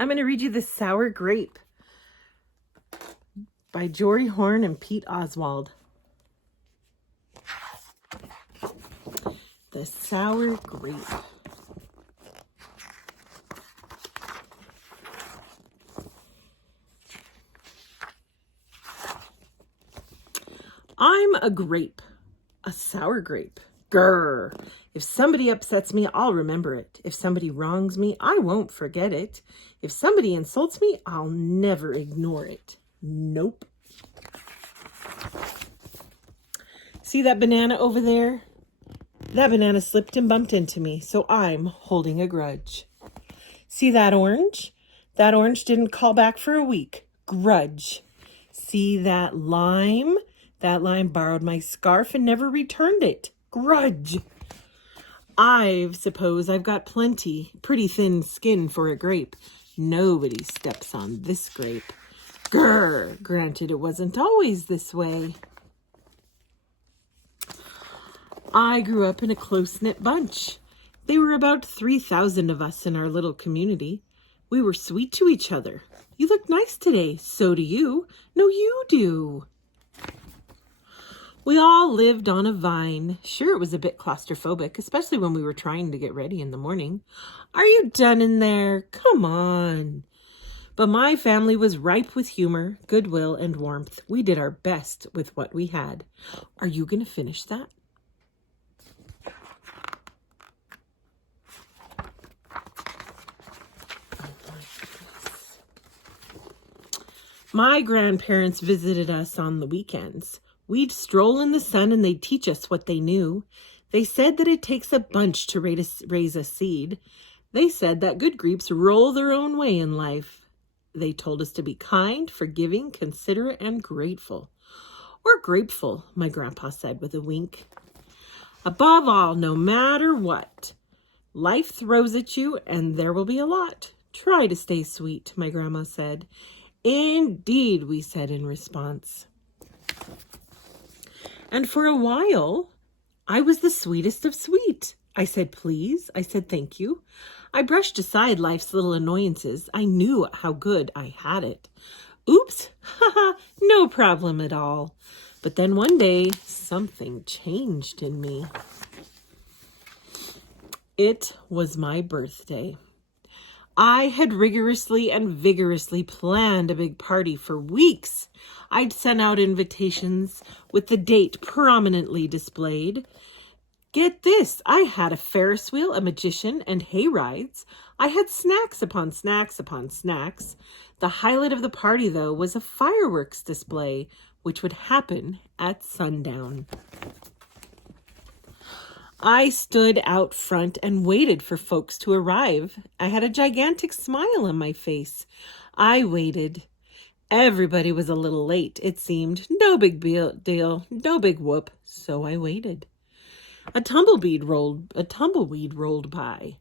I'm going to read you The Sour Grape by Jory and Pete Oswald. The Sour Grape. I'm a grape, a sour grape. Grr. If somebody upsets me, I'll remember it. If somebody wrongs me, I won't forget it. If somebody insults me, I'll never ignore it. Nope. See that banana over there? That banana slipped and bumped into me, so I'm holding a grudge. See that orange? That orange didn't call back for a week. Grudge. See that lime? That lime borrowed my scarf and never returned it. Grudge. I suppose I've got pretty thin skin for a grape. Nobody steps on this grape. Grr. Granted, it wasn't always this way. I grew up in a close-knit bunch. There were about 3,000 of us in our little community. We were sweet to each other. You look nice today. So do you. No, you do. We all lived on a vine. Sure, it was a bit claustrophobic, especially when we were trying to get ready in the morning. Are you done in there? Come on. But my family was ripe with humor, goodwill, and warmth. We did our best with what we had. Are you going to finish that? My grandparents visited us on the weekends. We'd stroll in the sun and they'd teach us what they knew. They said that it takes a bunch to raise a seed. They said that good grapes roll their own way in life. They told us to be kind, forgiving, considerate, and grateful. Or grateful, my grandpa said with a wink. Above all, no matter what, life throws at you and there will be a lot. Try to stay sweet, my grandma said. Indeed, we said in response. And for a while, I was the sweetest of sweet. I said, please. I said, thank you. I brushed aside life's little annoyances. I knew how good I had it. Oops, haha, no problem at all. But then one day, something changed in me. It was my birthday. I had rigorously and vigorously planned a big party for weeks. I'd sent out invitations with the date prominently displayed. Get this, I had a Ferris wheel, a magician, and hay rides. I had snacks upon snacks upon snacks. The highlight of the party, though, was a fireworks display, which would happen at sundown. I stood out front and waited for folks to arrive. I had a gigantic smile on my face. I waited. Everybody was a little late, it seemed. No big deal, no big whoop. So I waited. A tumbleweed rolled by.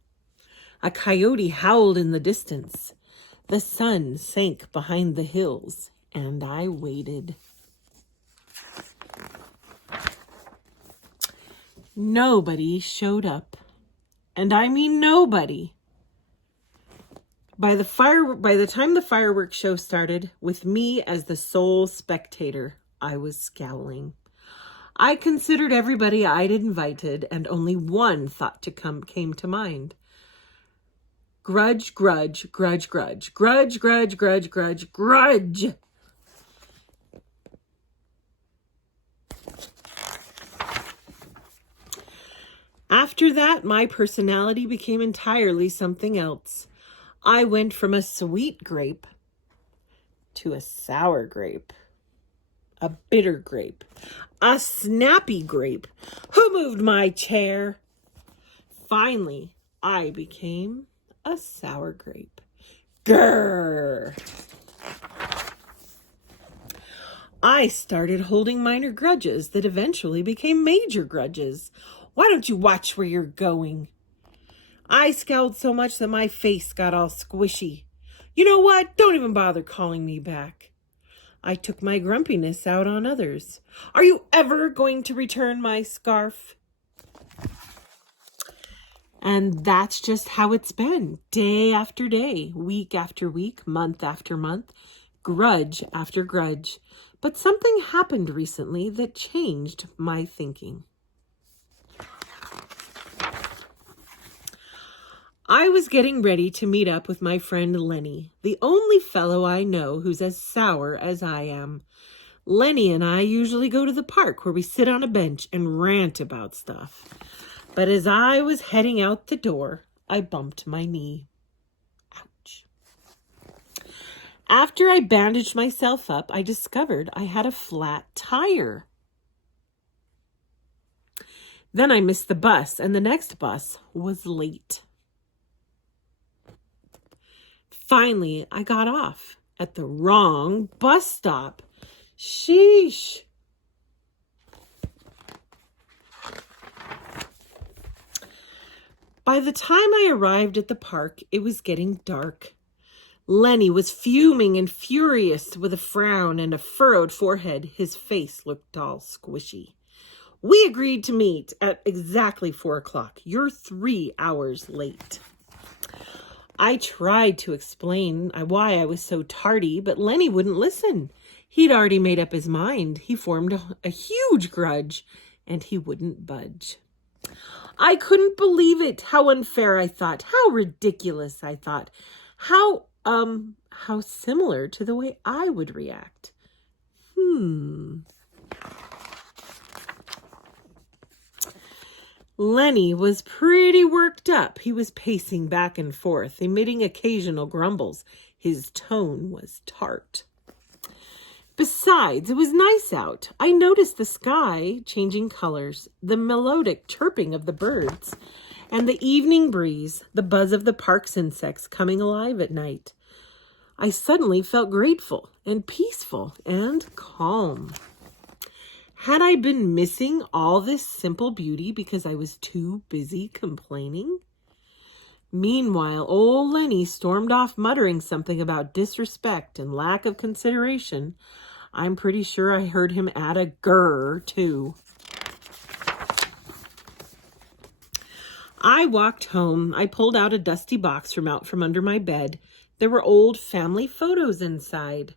A coyote howled in the distance. The sun sank behind the hills, and I waited. Nobody showed up. And I mean nobody. By the time the fireworks show started, with me as the sole spectator, I was scowling. I considered everybody I'd invited, and only one thought came to mind. Grudge, grudge, grudge, grudge, grudge, grudge, grudge, grudge, grudge. After that, my personality became entirely something else. I went from a sweet grape to a sour grape, a bitter grape, a snappy grape. Who moved my chair? Finally, I became a sour grape. Grrr! I started holding minor grudges that eventually became major grudges. Why don't you watch where you're going? I scowled so much that my face got all squishy. You know what? Don't even bother calling me back. I took my grumpiness out on others. Are you ever going to return my scarf? And that's just how it's been, day after day, week after week, month after month, grudge after grudge. But something happened recently that changed my thinking. I was getting ready to meet up with my friend Lenny, the only fellow I know who's as sour as I am. Lenny and I usually go to the park where we sit on a bench and rant about stuff. But as I was heading out the door, I bumped my knee. Ouch. After I bandaged myself up, I discovered I had a flat tire. Then I missed the bus, and the next bus was late. Finally, I got off at the wrong bus stop. Sheesh. By the time I arrived at the park, it was getting dark. Lenny was fuming and furious with a frown and a furrowed forehead. His face looked all squishy. We agreed to meet at exactly 4 o'clock. You're 3 hours late. I tried to explain why I was so tardy, but Lenny wouldn't listen. He'd already made up his mind. He formed a huge grudge, and he wouldn't budge. I couldn't believe it. How unfair, I thought. How ridiculous, I thought. How similar to the way I would react. Lenny was pretty worked up. He was pacing back and forth, emitting occasional grumbles. His tone was tart. Besides, it was nice out. I noticed the sky changing colors, the melodic chirping of the birds, and the evening breeze, the buzz of the park's insects coming alive at night. I suddenly felt grateful and peaceful and calm. Had I been missing all this simple beauty because I was too busy complaining? Meanwhile, old Lenny stormed off muttering something about disrespect and lack of consideration. I'm pretty sure I heard him add a grr, too. I walked home. I pulled out a dusty box from under my bed. There were old family photos inside.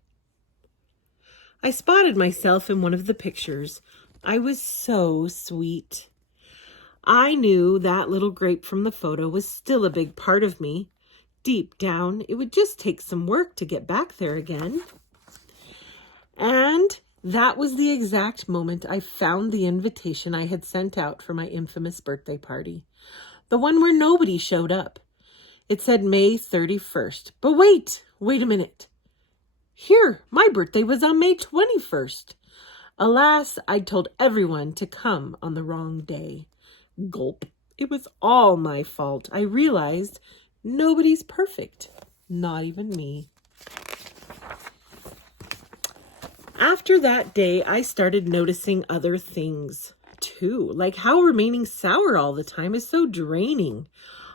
I spotted myself in one of the pictures. I was so sweet. I knew that little grape from the photo was still a big part of me. Deep down, it would just take some work to get back there again. And that was the exact moment I found the invitation I had sent out for my infamous birthday party. The one where nobody showed up. It said May 31st. But wait a minute. Here, my birthday was on May 21st. Alas, I'd told everyone to come on the wrong day. Gulp. It was all my fault. I realized nobody's perfect. Not even me. After that day, I started noticing other things, too. Like how remaining sour all the time is so draining.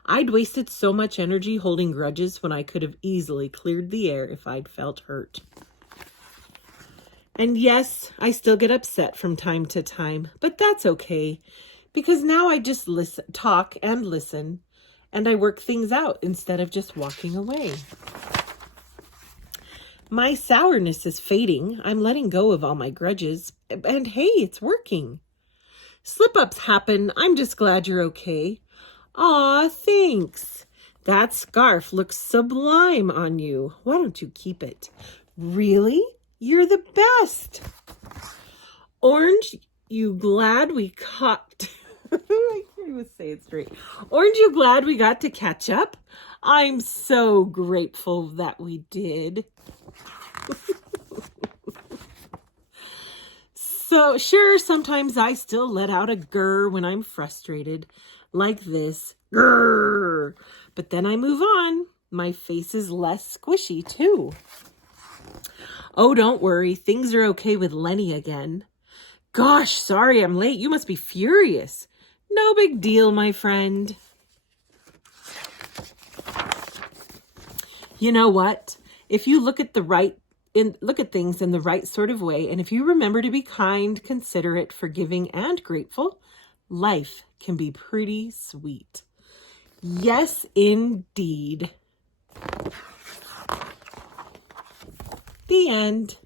I'd wasted so much energy holding grudges when I could have easily cleared the air if I'd felt hurt. And yes, I still get upset from time to time, but that's okay, because now I just talk and listen, and I work things out instead of just walking away. My sourness is fading. I'm letting go of all my grudges, and hey, it's working. Slip-ups happen. I'm just glad you're okay. Aw, thanks. That scarf looks sublime on you. Why don't you keep it? Really? You're the best. Orange, you glad we caught... I can't even say it straight. Aren't you glad we got to catch up? I'm so grateful that we did. So, sure, sometimes I still let out a grr when I'm frustrated. Like this. Grr. But then I move on. My face is less squishy, too. Oh, don't worry. Things are okay with Lenny again. Gosh, sorry I'm late. You must be furious. No big deal, my friend. You know what? If you look at things in the right sort of way, and if you remember to be kind, considerate, forgiving, and grateful, life can be pretty sweet. Yes, indeed. The end.